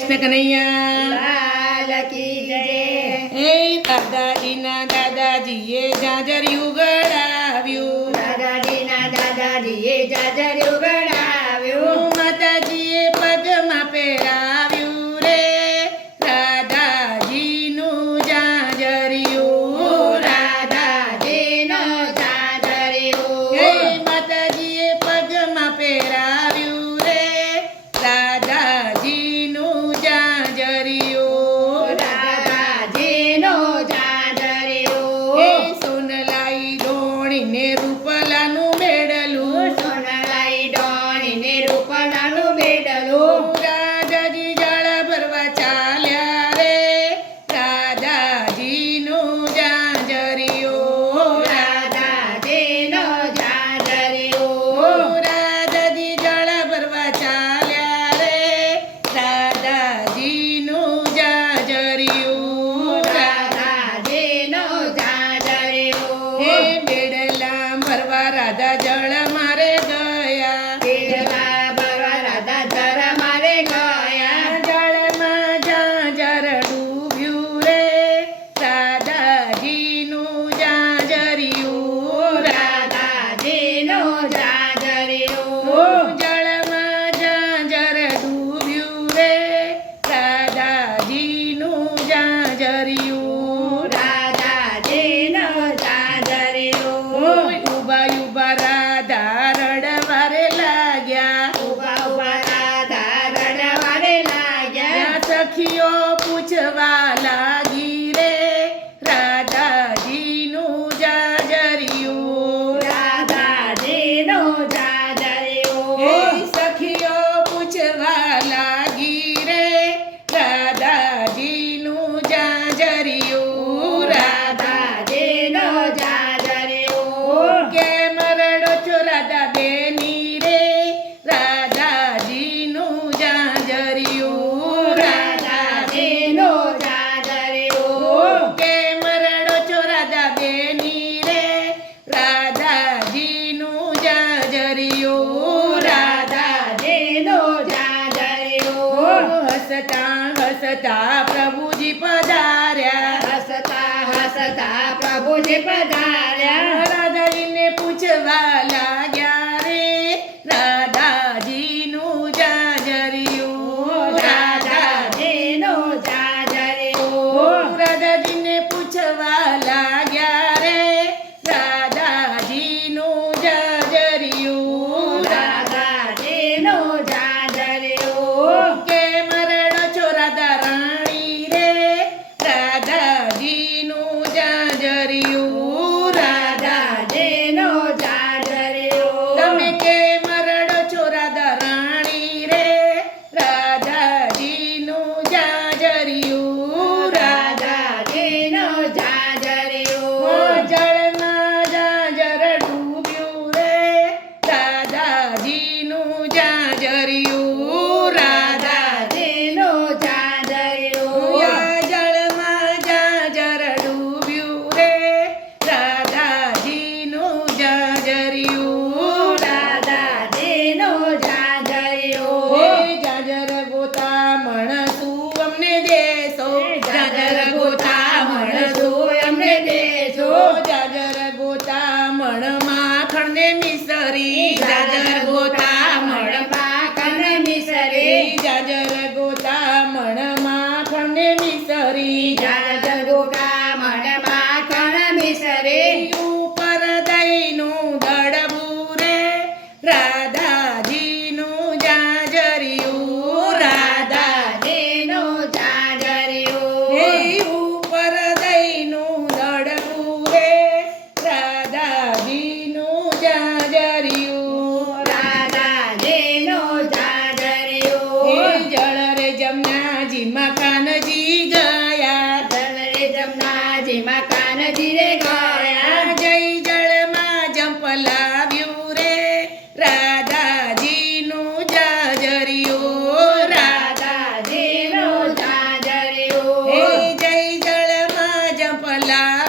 કૃષ્ણ કનૈયા એ દાદાજીના દાદાજીએ જાજર્યું ગળાવ્યું દાદાજીના દાદાજીએ જાજર્યું કરવા રાધા જળ de pagar. માતાનજી રે ગયા. જય જળમાં જંપ લાવ્યું રે. રાધાજીનું જાજરિયું રાધાજીનું જાજરિયું જય જળમાં જંપ લાવ્યું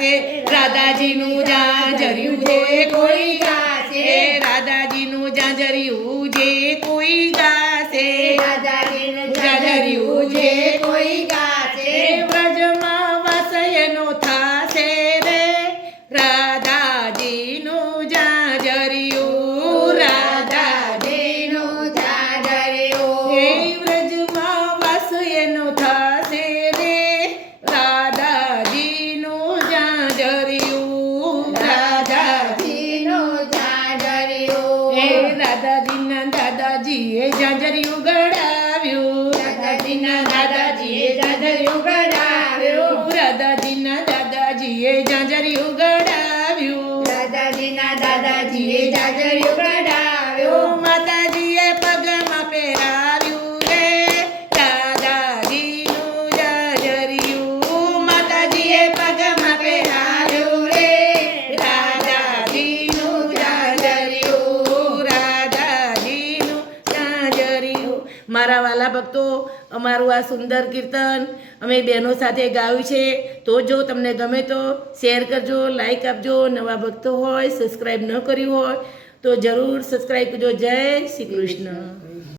પાસે રાધાજીનું જા જર્યું છે કોળી દાદાજીએ ઝાંઝરિયું ગળાવ્યું દાદાજીના દાદાજીએ ઝાંઝરિયું ગળાવ્યું દાદાજીના દાદાજીએ ઝાંઝરિયું ગળાવ્યું દાદાજીના દાદાજીએ ઝાંઝરિયું ગળાવ્યું મારા વાલા ભક્તો, અમારું આ સુંદર કીર્તન અમે બહેનો સાથે ગાયું છે. તો જો તમને ગમે તો શેર કરજો લાઈક આપજો. નવા ભક્તો હોય સબસ્ક્રાઈબ ન કર્યું હોય, તો જરૂર સબસ્ક્રાઈબ કરજો. જય શ્રી કૃષ્ણ.